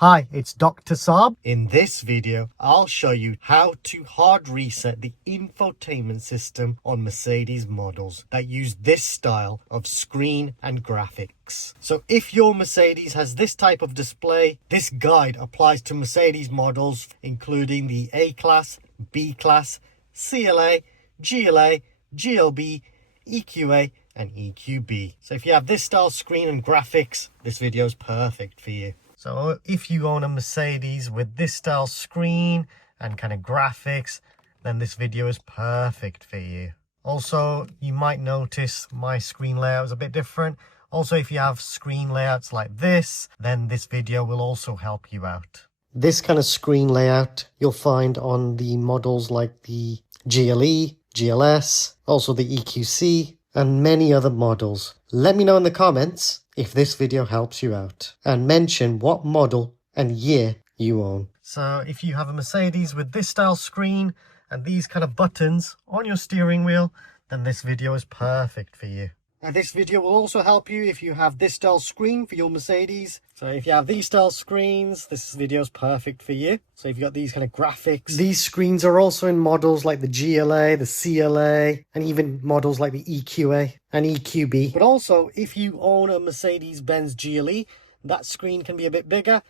Hi, it's Dr. Saab. In this video, I'll show you how to hard reset the infotainment system on Mercedes models that use this style of screen and graphics. So if your Mercedes has this type of display, this guide applies to Mercedes models including the A-Class, B-Class, CLA, GLA, GLB, EQA, and EQB. So if you have this style screen and graphics, this video is perfect for you. So if you own a Mercedes with this style screen and kind of graphics, then this video is perfect for you. Also, you might notice my screen layout is a bit different. Also, if you have screen layouts like this, then this video will also help you out. This kind of screen layout you'll find on the models like the GLE, GLS, also the EQC, and many other models. Let me know in the comments if this video helps you out, and mention what model and year you own. So if you have a Mercedes with this style screen and these kind of buttons on your steering wheel, then this video is perfect for you. And this video will also help you if you have this style screen for your Mercedes. So if you have these style screens, this video is perfect for you. So if you've got these kind of graphics. These screens are also in models like the GLA, the CLA, and even models like the EQA and EQB. But also, if you own a Mercedes-Benz GLE, that screen can be a bit bigger.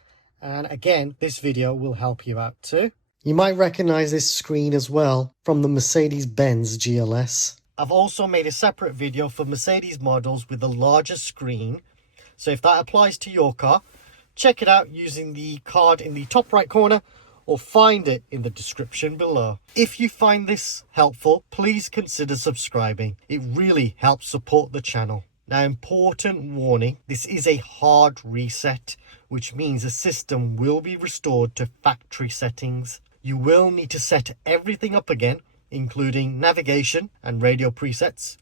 And again, this video will help you out too. You might recognize this screen as well from the Mercedes-Benz GLS. I've also made a separate video for Mercedes models with a larger screen. So if that applies to your car, check it out using the card in the top right corner or find it in the description below. If you find this helpful, please consider subscribing. It really helps support the channel. Now, important warning, this is a hard reset, which means the system will be restored to factory settings. You will need to set everything up again, including navigation and radio presets,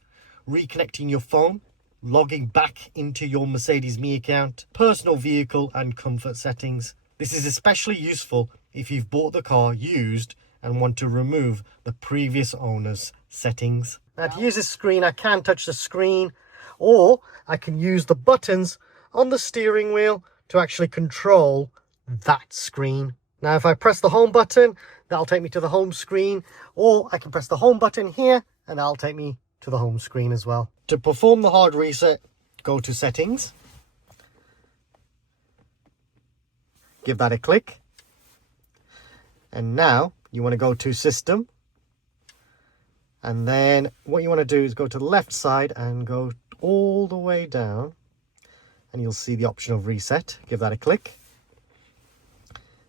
reconnecting your phone, logging back into your Mercedes Me account, personal vehicle and comfort settings. This is especially useful if you've bought the car used and want to remove the previous owner's settings. Now, to use this screen, I can touch the screen, or I can use the buttons on the steering wheel to actually control that screen. Now, if I press the home button, that'll take me to the home screen, or I can press the home button here and that'll take me to the home screen as well. To perform the hard reset, go to settings, give that a click, and now you want to go to system, and then what you want to do is go to the left side and go all the way down, and you'll see the option of reset. Give that a click.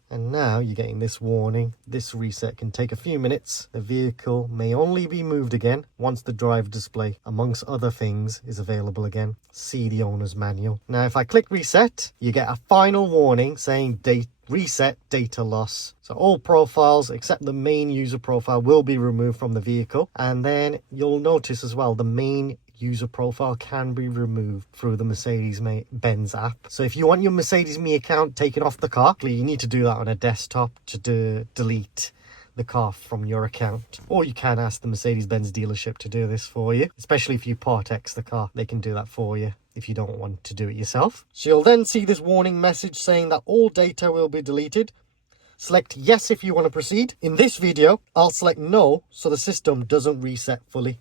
And now you're getting this warning. This reset can take a few minutes. The vehicle may only be moved again once the driver display, amongst other things, is available again. See the owner's manual. Now, if I click reset, you get a final warning saying reset data loss. So all profiles except the main user profile will be removed from the vehicle. And then you'll notice as well, the main user profile can be removed through the Mercedes-Benz app. So if you want your Mercedes Me account taken off the car, you need to do that on a desktop to delete the car from your account. Or you can ask the Mercedes-Benz dealership to do this for you, especially if you Part X the car. They can do that for you if you don't want to do it yourself. So you'll then see this warning message saying that all data will be deleted. Select yes if you want to proceed. In this video, I'll select no so the system doesn't reset fully.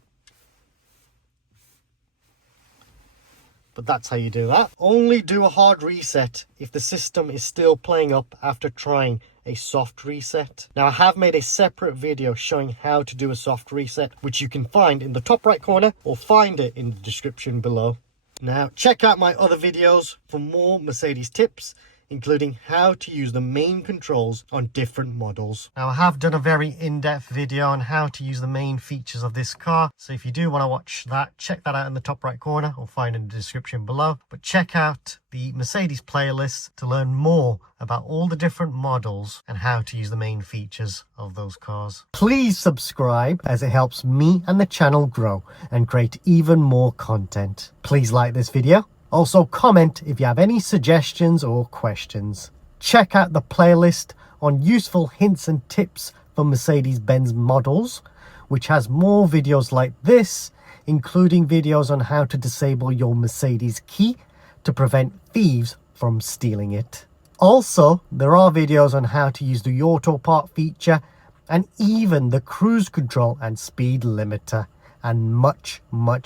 But that's how you do that. Only do a hard reset if the system is still playing up after trying a soft reset. Now, I have made a separate video showing how to do a soft reset, which you can find in the top right corner or find it in the description below. Now, check out my other videos for more Mercedes tips, including how to use the main controls on different models. Now, I have done a very in-depth video on how to use the main features of this car. So if you do want to watch that, check that out in the top right corner or find in the description below. But check out the Mercedes playlist to learn more about all the different models and how to use the main features of those cars. Please subscribe as it helps me and the channel grow and create even more content. Please like this video. Also, comment if you have any suggestions or questions. Check out the playlist on useful hints and tips for Mercedes-Benz models, which has more videos like this, including videos on how to disable your Mercedes key to prevent thieves from stealing it. Also, there are videos on how to use the auto park feature and even the cruise control and speed limiter and much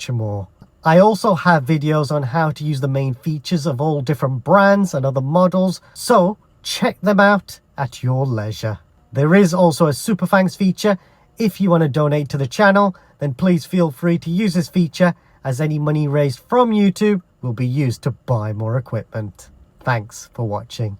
more. I also have videos on how to use the main features of all different brands and other models, so check them out at your leisure. There is also a super thanks feature. If you want to donate to the channel, then please feel free to use this feature, as any money raised from YouTube will be used to buy more equipment. Thanks for watching.